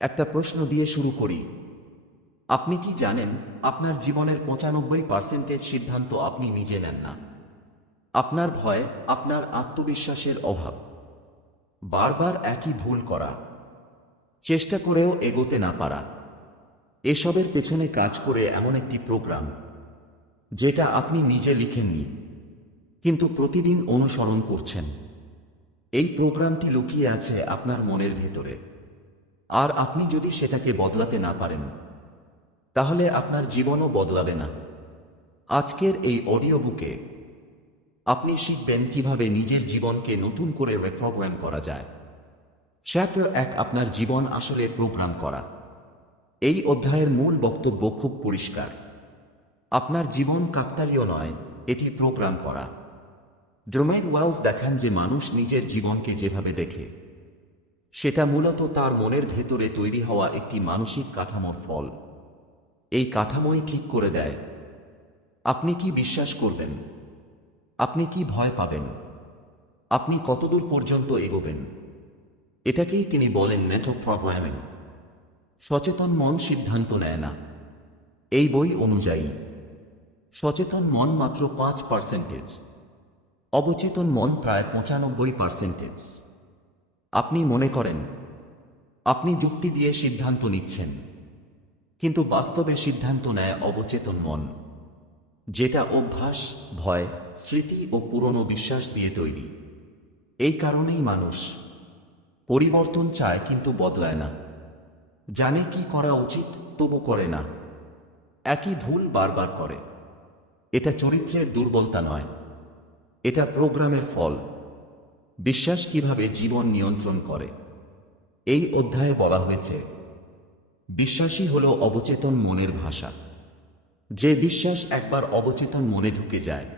একটা প্রশ্ন দিয়ে শুরু করি। আপনি কি জানেন, আপনার জীবনের 95% সিদ্ধান্ত আপনি নিজে নেন না? আপনার ভয়, আপনার আত্মবিশ্বাসের অভাব, বারবার একই ভুল করা, চেষ্টা করেও এগোতে না পারা, এসবের পেছনে কাজ করে এমন একটি প্রোগ্রাম যেটা আপনি নিজে লিখেননি, কিন্তু প্রতিদিন অনুসরণ করছেন। এই প্রোগ্রামটি লুকিয়ে আছে আপনার মনের ভেতরে, আর আপনি যদি সেটাকে বদলাতে না পারেন, তাহলে আপনার জীবনও বদলাবে না। আজকের এই অডিও বুকে আপনি শিখবেন কিভাবে নিজের জীবনকে নতুন করে রিপ্রোগ্রাম করা যায়। চ্যাপ্টার 1, আপনার জীবন আসলে প্রোগ্রাম করা। এই অধ্যায়ের মূল বক্তব্য খুব পরিষ্কার। আপনার জীবন কাকতালীয় নয়, এটি প্রোগ্রাম করা। ডোমেইন ওয়েলস দেখান যে মানুষ নিজের জীবনকে যেভাবে দেখে, সেটা মূলত তার মনের ভেতরে তৈরি হওয়া একটি মানসিক কাঠামোর ফল। এই কাঠামোই ঠিক করে দেয় আপনি কি বিশ্বাস করবেন, আপনি কি ভয় পাবেন, আপনি কতদূর পর্যন্ত এগোবেন। এটাকেই তিনি বলেন মেটা প্রোগ্রামিং। সচেতন মন সিদ্ধান্ত নেয় না। এই বই অনুযায়ী সচেতন মন মাত্র 5%, অবচেতন মন প্রায় 95%। আপনি মনে করেন আপনি যুক্তি দিয়ে সিদ্ধান্ত নিচ্ছেন, কিন্তু বাস্তবে সিদ্ধান্ত নেয় অবচেতন মন, যেটা অভ্যাস, ভয়, স্মৃতি ও পুরনো বিশ্বাস দিয়ে তৈরি। এই কারণেই মানুষ পরিবর্তন চায় কিন্তু বদলায় না। জানে কি করা উচিত, তবু করে না। একই ভুল বারবার করে। এটা চরিত্রের দুর্বলতা নয়, এটা প্রোগ্রামের ফল। বিশ্বাস কিভাবে জীবন নিয়ন্ত্রণ করে। এই অধ্যায়ে বলা হয়েছে, বিশ্বাসই হল অবচেতন মনের ভাষা। যে বিশ্বাস একবার অবচেতন মনে ঢুকে যায়,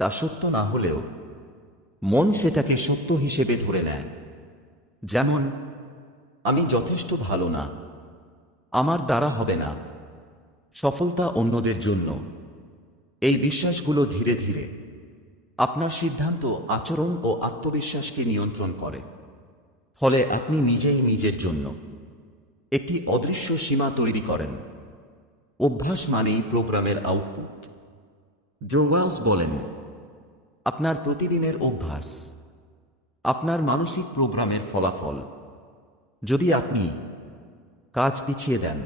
তা সত্য না হলেও মন সেটাকে সত্য হিসেবে ধরে নেয়। যেমন, আমি যথেষ্ট ভালো না, আমার দ্বারা হবে না, সফলতা অন্যদের জন্য। এই বিশ্বাসগুলো ধীরে ধীরে আপনার সিদ্ধান্ত, আচরণ ও আত্মবিশ্বাসকে নিয়ন্ত্রণ করে। ফলে আপনি নিজেই নিজের জন্য একটি অদৃশ্য সীমা তৈরি করেন। অভ্যাস মানেই প্রোগ্রামের আউটপুট। জো ওয়েলস বলেন, আপনার প্রতিদিনের অভ্যাস আপনার মানসিক প্রোগ্রামের ফলাফল। যদি আপনি কাজ পিছিয়ে দেন,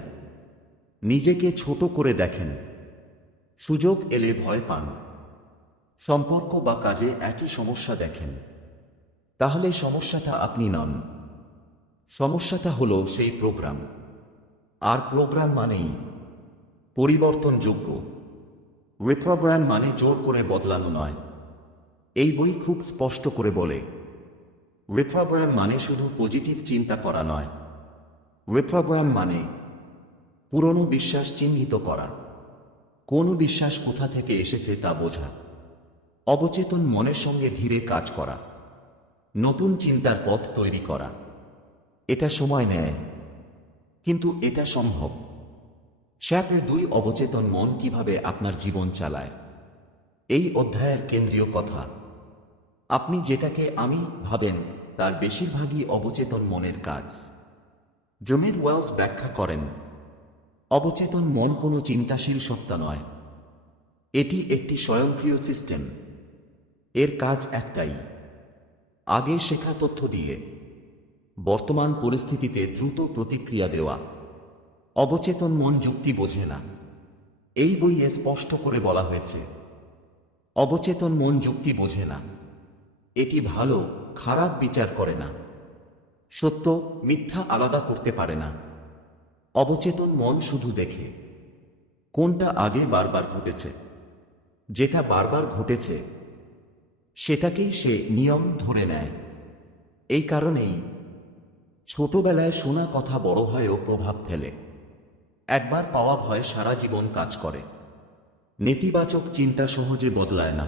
নিজেকে ছোট করে দেখেন, সুযোগ এলে ভয় পান, সম্পর্ক বা কাজে একই সমস্যা দেখেন, তাহলে সমস্যাটা আপনি নন। সমস্যাটা হলো সেই প্রোগ্রাম। আর প্রোগ্রাম মানেই পরিবর্তনযোগ্য। রিপ্রোগ্রাম মানে জোর করে বদলানো নয়। এই বই খুব স্পষ্ট করে বলে, রিপ্রোগ্রাম মানে শুধু পজিটিভ চিন্তা করা নয়। রিপ্রোগ্রাম মানে পুরনো বিশ্বাস চিহ্নিত করা। কোন বিশ্বাস কোথা থেকে এসেছে তা বোঝা। অবচেতন মনের সঙ্গে ধীরে কাজ করা। নতুন চিন্তার পথ তৈরি করা। এটা সময় নেয়, কিন্তু এটা সম্ভব। চ্যাপ্টার 2, অবচেতন মন কিভাবে আপনার জীবন চালায়। এই অধ্যায়ের কেন্দ্রীয় কথা, আপনি যেটাকে আমি ভাবেন, তার বেশিরভাগই অবচেতন মনের কাজ। ডোমেইন ওয়েলস ব্যাখ্যা করেন, অবচেতন মন কোনো চিন্তাশীল সত্তা নয়, এটি একটি স্বয়ংক্রিয় সিস্টেম। এর কাজ একটাই, আগে শেখা তথ্য দিয়ে বর্তমান পরিস্থিতিতে দ্রুত প্রতিক্রিয়া দেওয়া। অবচেতন মন যুক্তি বোঝে না। এই বইয়ে স্পষ্ট করে বলা হয়েছে, অবচেতন মন যুক্তি বোঝে না। এটি ভালো খারাপ বিচার করে না, সত্য মিথ্যা আলাদা করতে পারে না। অবচেতন মন শুধু দেখে কোনটা আগে বারবার ঘটেছে। যেটা বারবার ঘটেছে সেটাকেই সে নিয়ম ধরে নেয়। এই কারণেই ছোটবেলায় শোনা কথা বড় হয়েও প্রভাব ফেলে। একবার পাওয়া ভয় সারা জীবন কাজ করে। নেতিবাচক চিন্তা সহজে বদলায় না।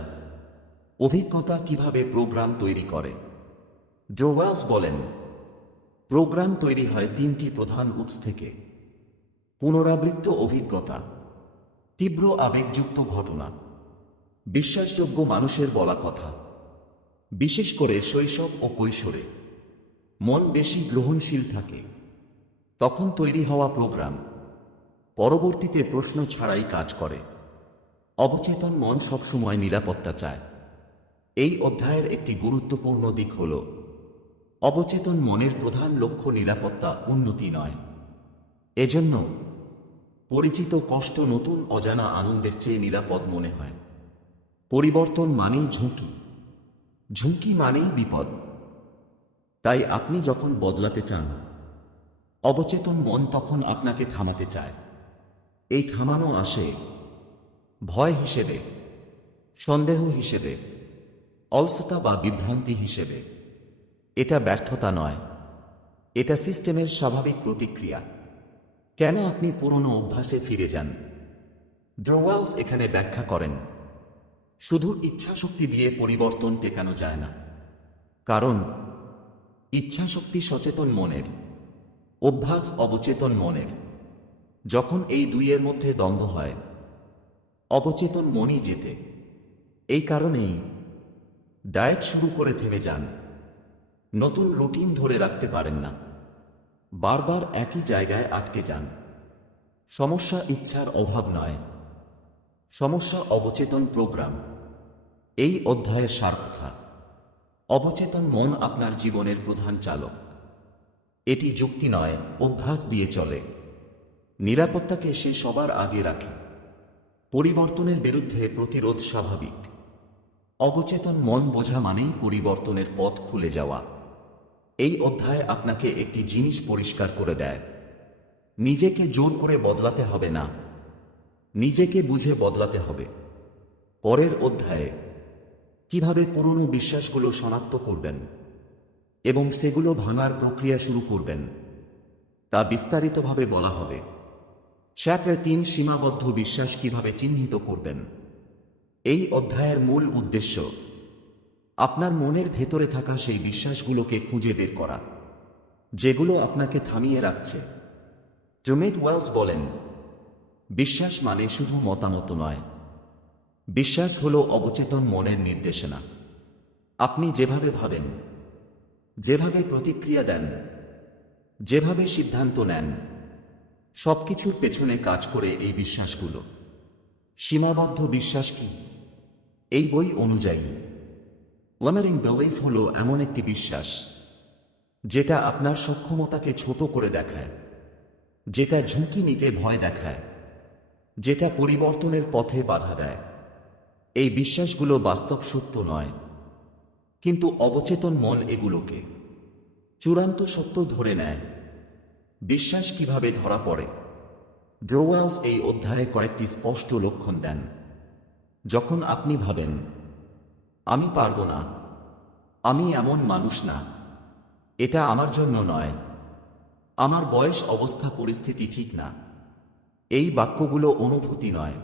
অভিজ্ঞতা কিভাবে প্রোগ্রাম তৈরি করে। জো ওয়েলস বলেন, প্রোগ্রাম তৈরি হয় তিনটি প্রধান উৎস থেকে। পুনরাবৃত্ত অভিজ্ঞতা, তীব্র আবেগযুক্ত ঘটনা, বিশ্বাসযোগ্য মানুষের বলা কথা। বিশেষ করে শৈশব ও কৈশোরে মন বেশি গ্রহণশীল থাকে। তখন তৈরি হওয়া প্রোগ্রাম পরবর্তীতে প্রশ্ন ছাড়াই কাজ করে। অবচেতন মন সবসময় নিরাপত্তা চায়। এই অধ্যায়ের একটি গুরুত্বপূর্ণ দিক হল অবচেতন মনের প্রধান লক্ষ্য নিরাপত্তা, উন্নতি নয়। এজন্য পরিচিত কষ্ট নতুন অজানা আনন্দের চেয়ে নিরাপদ মনে হয়। পরিবর্তন মানেই ঝুঁকি, ঝুঁকি মানেই বিপদ। তাই আপনি যখন বদলাতে চান, অবচেতন মন তখন আপনাকে থামাতে চায়। এই থামানো আসে ভয় হিসেবে, সন্দেহ হিসেবে, অলসতা বা বিভ্রান্তি হিসেবে। এটা ব্যর্থতা নয়, এটা সিস্টেমের স্বাভাবিক প্রতিক্রিয়া। কেন আপনি পুরনো অভ্যাসে ফিরে যান? ড্রোওয়ালস এখানে ব্যাখ্যা করেন, শুধু ইচ্ছাশক্তি দিয়ে পরিবর্তন টেকানো যায় না। কারণ ইচ্ছাশক্তি সচেতন মনের, অভ্যাস অবচেতন মনের। যখন এই দুইয়ের মধ্যে দ্বন্দ্ব হয়, অবচেতন মনই জেতে। এই কারণেই ডায়েট শুরু করে থেমে যান, নতুন রুটিন ধরে রাখতে পারেন না, বারবার একই জায়গায় আটকে যান। সমস্যা ইচ্ছার অভাব নয়, সমস্যা অবচেতন প্রোগ্রাম। এই অধ্যায়ের সার কথা, অবচেতন মন আপনার জীবনের প্রধান চালক। এটি যুক্তি নয়, অভ্যাস দিয়ে চলে। নিরাপত্তাকে সে সবার আগে রাখে। পরিবর্তনের বিরুদ্ধে প্রতিরোধ স্বাভাবিক। অবচেতন মন বোঝা মানেই পরিবর্তনের পথ খুলে যাওয়া। এই অধ্যায় আপনাকে একটি জিনিস পরিষ্কার করে দেয়, নিজেকে জোর করে বদলাতে হবে না, নিজেকে বুঝে বদলাতে হবে। পরের অধ্যায়ে কিভাবে পুরনো বিশ্বাসগুলো শনাক্ত করবেন এবং সেগুলো ভাঙার প্রক্রিয়া শুরু করবেন, তা বিস্তারিতভাবে বলা হবে। চ্যাপ্টার 3, সীমাবদ্ধ বিশ্বাস কিভাবে চিহ্নিত করবেন। এই অধ্যায়ের মূল উদ্দেশ্য আপনার মনের ভেতরে থাকা সেই বিশ্বাসগুলোকে খুঁজে বের করা, যেগুলো আপনাকে থামিয়ে রাখছে। জোমেট ওয়েলস বলেন, বিশ্বাস মানে শুধু মতামত নয়, বিশ্বাস হলো অবচেতন মনের নির্দেশনা। আপনি যেভাবে ভাবেন, যেভাবে প্রতিক্রিয়া দেন, যেভাবে সিদ্ধান্ত নেন, সবকিছুর পেছনে কাজ করে এই বিশ্বাসগুলো। সীমাবদ্ধ বিশ্বাস কি? এই বই অনুযায়ী লিমিটিং বিলিফ হলো এমন একটি বিশ্বাস যেটা আপনার সক্ষমতাকে ছোট করে দেখায়, যেটা ঝুঁকি নিতে ভয় দেখায়, যেটা পরিবর্তনের পথে বাধা দেয়। এই বিশ্বাসগুলো বাস্তব সত্য নয়, কিন্তু অবচেতন মন এগুলোকে চূড়ান্ত সত্য ধরে নেয়। বিশ্বাস কিভাবে ধরা পড়ে? ড্রোওয়ালস এই অধ্যায়ে কয়েকটি স্পষ্ট লক্ষণ দেন। যখন আপনি ভাবেন, আমি পারবো না, আমি এমন মানুষ না, এটা আমার জন্য নয়, আমার বয়স, অবস্থা, পরিস্থিতি ঠিক না, এই বাক্যগুলো অনুভূতি নয়,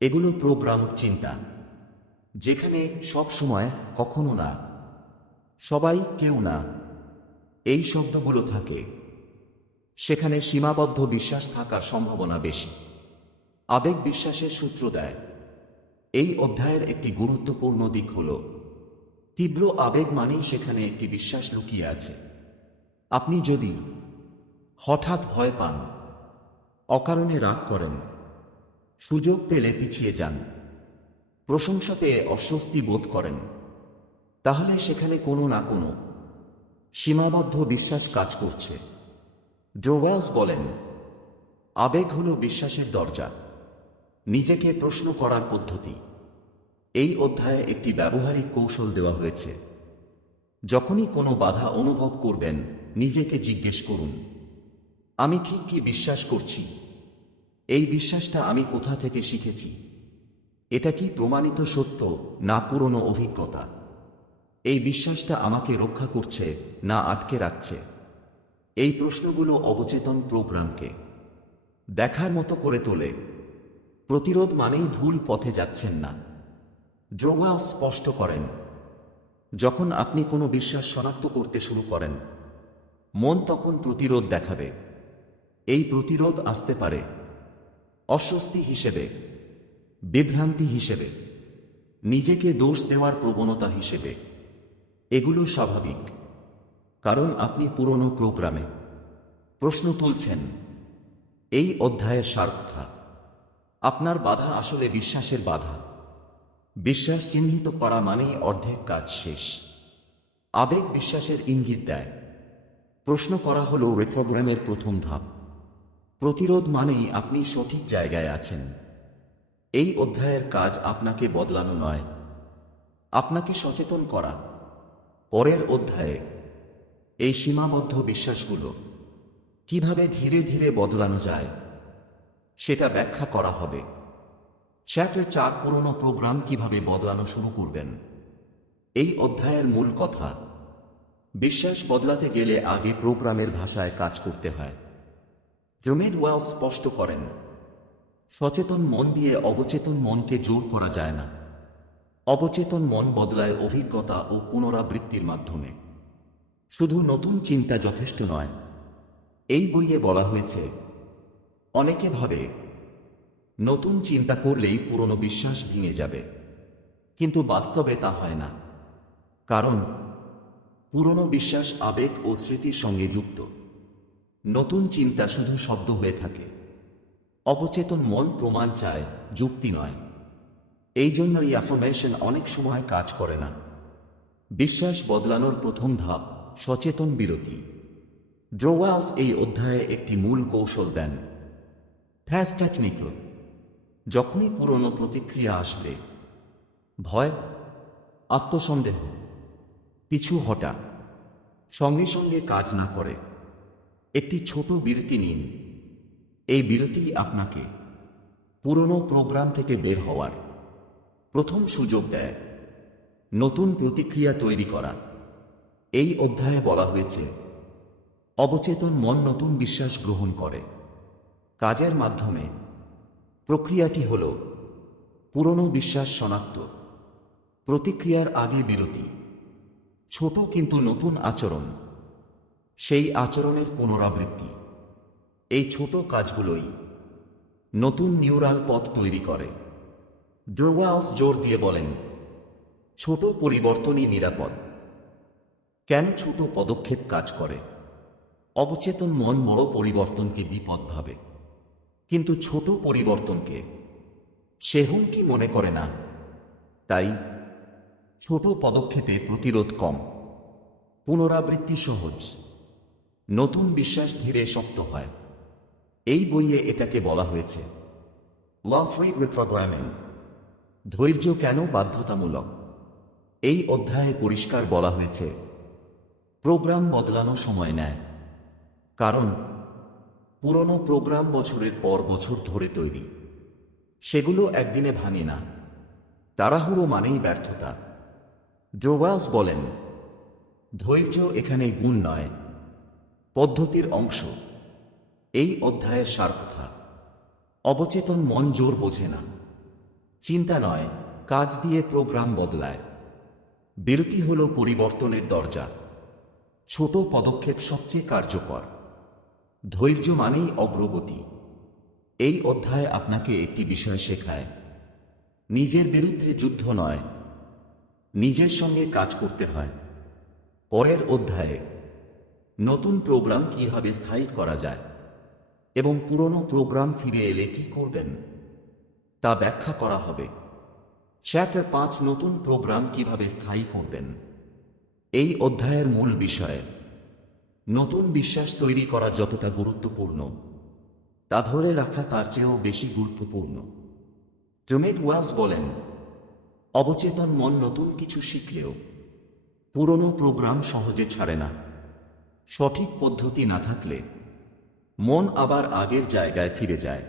এগুলো প্রোগ্রাম চিন্তা। যেখানে সব সময়, কখনো না, সবাই, কেউ না, এই শব্দগুলো থাকে, সেখানে সীমাবদ্ধ বিশ্বাস থাকার সম্ভাবনা বেশি। আবেগ বিশ্বাসের সূত্র দেয়। এই অধ্যায়ের একটি গুরুত্বপূর্ণ দিক হল তীব্র আবেগ মানেই সেখানে একটি বিশ্বাস লুকিয়ে আছে। আপনি যদি হঠাৎ ভয় পান, অকারণে রাগ করেন, সুযোগ পেলে পিছিয়ে যান, প্রশংসা পেয়ে অস্বস্তি বোধ করেন, তাহলে সেখানে কোনো না কোনো সীমাবদ্ধ বিশ্বাস কাজ করছে। ড্রোওয়ালস বলেন, আবেগ হল বিশ্বাসের দরজা, নিজেকে প্রশ্ন করার পদ্ধতি। এই অধ্যায়ে একটি ব্যবহারিক কৌশল দেওয়া হয়েছে। যখনই কোনো বাধা অনুভব করবেন, নিজেকে জিজ্ঞেস করুন, আমি ঠিক কি বিশ্বাস করছি? এই বিশ্বাসটা আমি কোথা থেকে শিখেছি? এটা কি প্রমাণিত সত্য, না পুরনো অভিজ্ঞতা? এই বিশ্বাসটা আমাকে রক্ষা করছে, না আটকে রাখছে? এই প্রশ্নগুলো অবচেতন প্রোগ্রামকে দেখার মতো করে তোলে। প্রতিরোধ মানেই ভুল পথে যাচ্ছেন না। ড্রোওয়ালস স্পষ্ট করেন, যখন আপনি কোনো বিশ্বাস শনাক্ত করতে শুরু করেন, মন তখন প্রতিরোধ দেখাবে। এই প্রতিরোধ আসতে পারে অস্বস্তি হিসেবে, বিভ্রান্তি হিসেবে, নিজেকে দোষ দেওয়ার প্রবণতা হিসেবে। এগুলো স্বাভাবিক, কারণ আপনি পুরনো প্রোগ্রামে প্রশ্ন তুলছেন। এই অধ্যায়ের সার কথা। আপনার বাধা আসলে বিশ্বাসের বাধা। বিশ্বাস চিহ্নিত করা মানেই অর্ধেক কাজ শেষ। আবেগ বিশ্বাসের ইঙ্গিত দেয়। প্রশ্ন করা হলো রিপ্রোগ্রামের প্রথম ধাপ। প্রতিরোধ মানেই আপনি সঠিক জায়গায় আছেন। এই অধ্যায়ের কাজ আপনাকে বদলানো নয়, আপনাকে সচেতন করা। পরের অধ্যায়ে এই সীমাবদ্ধ বিশ্বাসগুলো কিভাবে ধীরে ধীরে বদলানো যায় সেটা ব্যাখ্যা করা হবে। চ্যাপ্টার 4 পুরনো প্রোগ্রাম কিভাবে বদলানো শুরু করবেন। এই অধ্যায়ের মূল কথা, বিশ্বাস বদলাতে গেলে আগে প্রোগ্রামের ভাষায় কাজ করতে হয়। জোমেড ওয়েলস স্পষ্ট করেন, সচেতন মন দিয়ে অবচেতন মনকে জোর করা যায় না। অবচেতন মন বদলায় অভিজ্ঞতা ও পুনরাবৃত্তির মাধ্যমে। শুধু নতুন চিন্তা যথেষ্ট নয়। এই বইয়ে বলা হয়েছে, অনেকে ভাবে নতুন চিন্তা করলেই পুরনো বিশ্বাস ভেঙে যাবে, কিন্তু বাস্তবে তা হয় না। কারণ পুরনো বিশ্বাস আবেগ ও স্মৃতির সঙ্গে যুক্ত। নতুন চিন্তা শুধু শব্দ হয়ে থাকে। অবচেতন মন প্রমাণ চায়, যুক্তি নয়। এই জন্যই অ্যাফার্মেশন অনেক সময় কাজ করে না। বিশ্বাস বদলানোর প্রথম ধাপ সচেতন বিরতি। ড্রোওয়ালস এই অধ্যায়ে একটি মূল কৌশল দেন, ফ্যাস্ট টেকনিক। যখনই পুরনো প্রতিক্রিয়া আসবে, ভয়, আত্মসন্দেহ, পিছু হটা, সঙ্গে সঙ্গে কাজ না করে একটি ছোট বিরতি নিন। এই বিরতি আপনাকে পুরনো প্রোগ্রাম থেকে বের হওয়ার প্রথম সুযোগ দেয়, নতুন প্রতিক্রিয়া তৈরি করা। এই অধ্যায়ে বলা হয়েছে, অবচেতন মন নতুন বিশ্বাস গ্রহণ করে কাজের মাধ্যমে। প্রক্রিয়াটি হল পুরনো বিশ্বাস শনাক্ত, প্রতিক্রিয়ার আগে বিরতি, ছোট কিন্তু নতুন আচরণ, সেই আচরণের পুনরাবৃত্তি। এই ছোট কাজগুলোই নতুন নিউরাল পথ তৈরি করে। ড্রোওয়ালস জোর দিয়ে বলেন, ছোট পরিবর্তনই নিরাপদ। কেন ছোট পদক্ষেপ কাজ করে? অবচেতন মন বড় পরিবর্তনকে বিপদ ভাবে, কিন্তু ছোট পরিবর্তনকে সে হুমকি মনে করে না। তাই ছোট পদক্ষেপে প্রতিরোধ কম, পুনরাবৃত্তি সহজ, নতুন বিশ্বাস ধীরে শক্ত হয়। এই বইয়ে এটাকে বলা হয়েছে ল ফ্রি রিপ্রোগ্রামিং। ধৈর্য কেন বাধ্যতামূলক? এই অধ্যায়ে পরিষ্কার বলা হয়েছে, প্রোগ্রাম বদলানো সময় নেয়। কারণ পুরনো প্রোগ্রাম বছরের পর বছর ধরে তৈরি, সেগুলো একদিনে ভাঙে না। তাড়াহুড়ো মানেই ব্যর্থতা। ড্রোওয়ালস বলেন, ধৈর্য এখানে গুণ নয়, পদ্ধতির অংশ। এই অধ্যায়ের সার কথা, অবচেতন মন জোর বোঝে না। চিন্তা নয়, কাজ দিয়ে প্রোগ্রাম বদলায়। বিরতি হল পরিবর্তনের দরজা। ছোট পদক্ষেপ সবচেয়ে কার্যকর। ধৈর্য মানেই অগ্রগতি। এই অধ্যায় আপনাকে একটি বিষয় শেখায়, নিজের বিরুদ্ধে যুদ্ধ নয়, নিজের সঙ্গে কাজ করতে হয়। পরের অধ্যায়ে নতুন প্রোগ্রাম কিভাবে স্থায়ী করা যায় এবং পুরনো প্রোগ্রাম ফিরে এলে কি করবেন তা ব্যাখ্যা করা হবে। চ্যাপ্টার 5 নতুন প্রোগ্রাম কিভাবে স্থায়ী করবেন। এই অধ্যায়ের মূল বিষয়, নতুন বিশ্বাস তৈরি করা যতটা গুরুত্বপূর্ণ, তা ধরে রাখা তার চেয়েও বেশি গুরুত্বপূর্ণ। জোমেড ওয়েলস বলেন, অবচেতন মন নতুন কিছু শিখলেও পুরনো প্রোগ্রাম সহজে ছাড়ে না। সঠিক পদ্ধতি না থাকলে মন আবার আগের জায়গায় ফিরে যায়।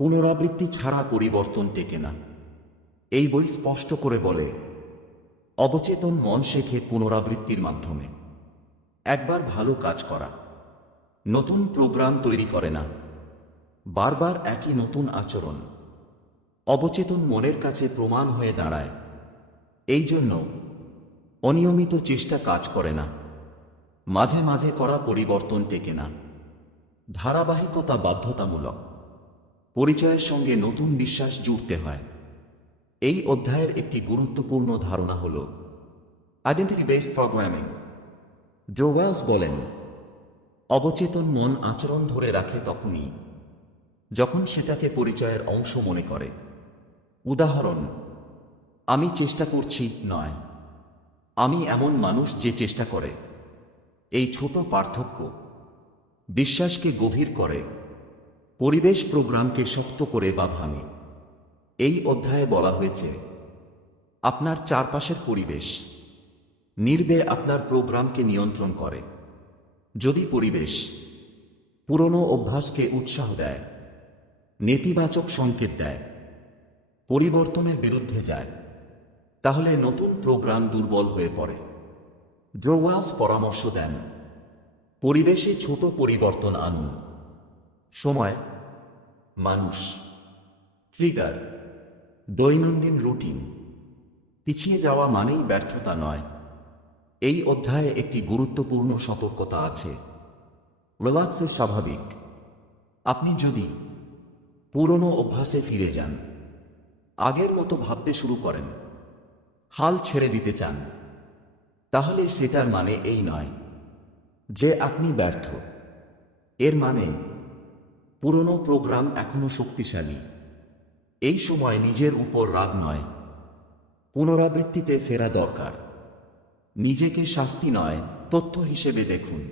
পুনরাবৃত্তি ছাড়া পরিবর্তন টেকে না। এই বই স্পষ্ট করে বলে, অবচেতন মন শেখে পুনরাবৃত্তির মাধ্যমে। একবার ভালো কাজ করা নতুন প্রোগ্রাম তৈরি করে না, বারবার একই নতুন আচরণ অবচেতন মনের কাছে প্রমাণ হয়ে দাঁড়ায়। এই জন্য অনিয়মিত চেষ্টা কাজ করে না, মাঝে মাঝে করা পরিবর্তন টেকে না। ধারাবাহিকতা বাধ্যতামূলক। পরিচয়ের সঙ্গে নতুন বিশ্বাস জুড়তে হয়। এই অধ্যায়ের একটি গুরুত্বপূর্ণ ধারণা হল আইডেন্টিটি বেসড প্রোগ্রামিং। ড্রোওয়ালস বলেন, অবচেতন মন আচরণ ধরে রাখে তখনই যখন সেটাকে পরিচয়ের অংশ মনে করে। উদাহরণ, আমি চেষ্টা করছি নয়, আমি এমন মানুষ যে চেষ্টা করে। এই ছোট পার্থক্য বিশ্বাসকে গভীর করে, পরিবেশ প্রোগ্রামকে শক্ত করে বা ভাঙে। এই অধ্যায়ে বলা হয়েছে আপনার চারপাশের পরিবেশ নির্বে আপনার প্রোগ্রামকে নিয়ন্ত্রণ করে। যদি পরিবেশ পুরনো অভ্যাসকে উৎসাহ দেয়, নেতিবাচক সংকেত দেয়, পরিবর্তনের বিরুদ্ধে যায়, তাহলে নতুন প্রোগ্রাম দুর্বল হয়ে পড়ে। ড্রোওয়ালস পরামর্শ দেন, পরিবেশে ছোট পরিবর্তন আনুন। সময়, মানুষ, ট্রিগার, দৈনন্দিন রুটিন। পিছিয়ে যাওয়া মানেই ব্যর্থতা নয়। এই অধ্যায়ে একটি গুরুত্বপূর্ণ সতর্কতা আছে। রিল্যাক্সে স্বাভাবিক। আপনি যদি পুরনো অভ্যাসে ফিরে যান, আগের মতো ভাবতে শুরু করেন, হাল ছেড়ে দিতে চান, তাহলে সেটার মানে এই নয় যে আপনি ব্যর্থ। এর মানে পুরনো প্রোগ্রাম এখনো শক্তিশালী। এই সময় নিজের উপর রাগ নয়, পুনরাবৃত্তিতে ফেরা দরকার। নিজেকে শাস্তি নয়, তথ্য হিসেবে দেখুন।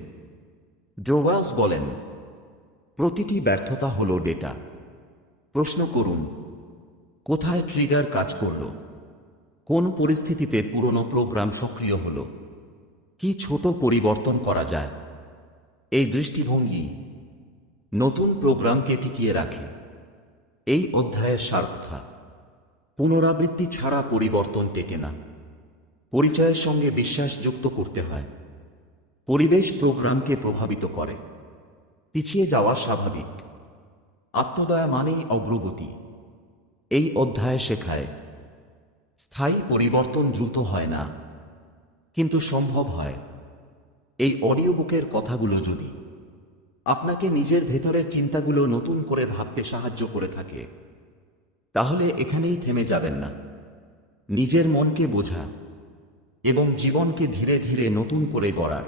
ড্রোওয়ালস বলেন, প্রতিটি ব্যর্থতা হল ডেটা। প্রশ্ন করুন, কোথায় ট্রিগার কাজ করল, কোন পরিস্থিতিতে পুরনো প্রোগ্রাম সক্রিয় হল, কি ছোট পরিবর্তন করা যায়। এই দৃষ্টিভঙ্গি নতুন প্রোগ্রামকে টিকিয়ে রাখে। এই অধ্যায়ের সারকথা, পুনরাবৃত্তি ছাড়া পরিবর্তন টেকে না। পরিচয়ের সঙ্গে বিশ্বাস যুক্ত করতে হয়। পরিবেশ প্রোগ্রামকে প্রভাবিত করে। পিছিয়ে যাওয়া স্বাভাবিক। আত্মদয়া মানেই অগ্রগতি। এই অধ্যায় শেখায়, স্থায়ী পরিবর্তন দ্রুত হয় না, কিন্তু সম্ভব হয়। এই অডিও বুকের কথাগুলো যদি আপনাকে নিজের ভেতরের চিন্তাগুলো নতুন করে ভাবতে সাহায্য করে থাকে, তাহলে এখানেই থেমে যাবেন না। নিজের মনকে বোঝা এবং জীবনকে ধীরে ধীরে নতুন করে গড়ার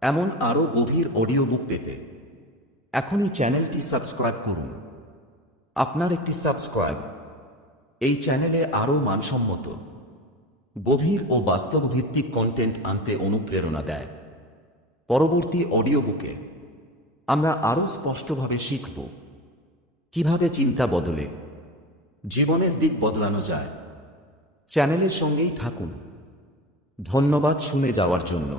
এমন আরও গভীর অডিও বুক পেতে এখনই চ্যানেলটি সাবস্ক্রাইব করুন। আপনার একটি সাবস্ক্রাইব এই চ্যানেলে আরও মানসম্মত, গভীর ও বাস্তবভিত্তিক কন্টেন্ট আনতে অনুপ্রেরণা দেয়। পরবর্তী অডিও বুকে আমরা আরও স্পষ্টভাবে শিখব কিভাবে চিন্তা বদলে জীবনের দিক বদলানো যায়। চ্যানেলের সঙ্গেই থাকুন। ধন্যবাদ শুনে যাওয়ার জন্য।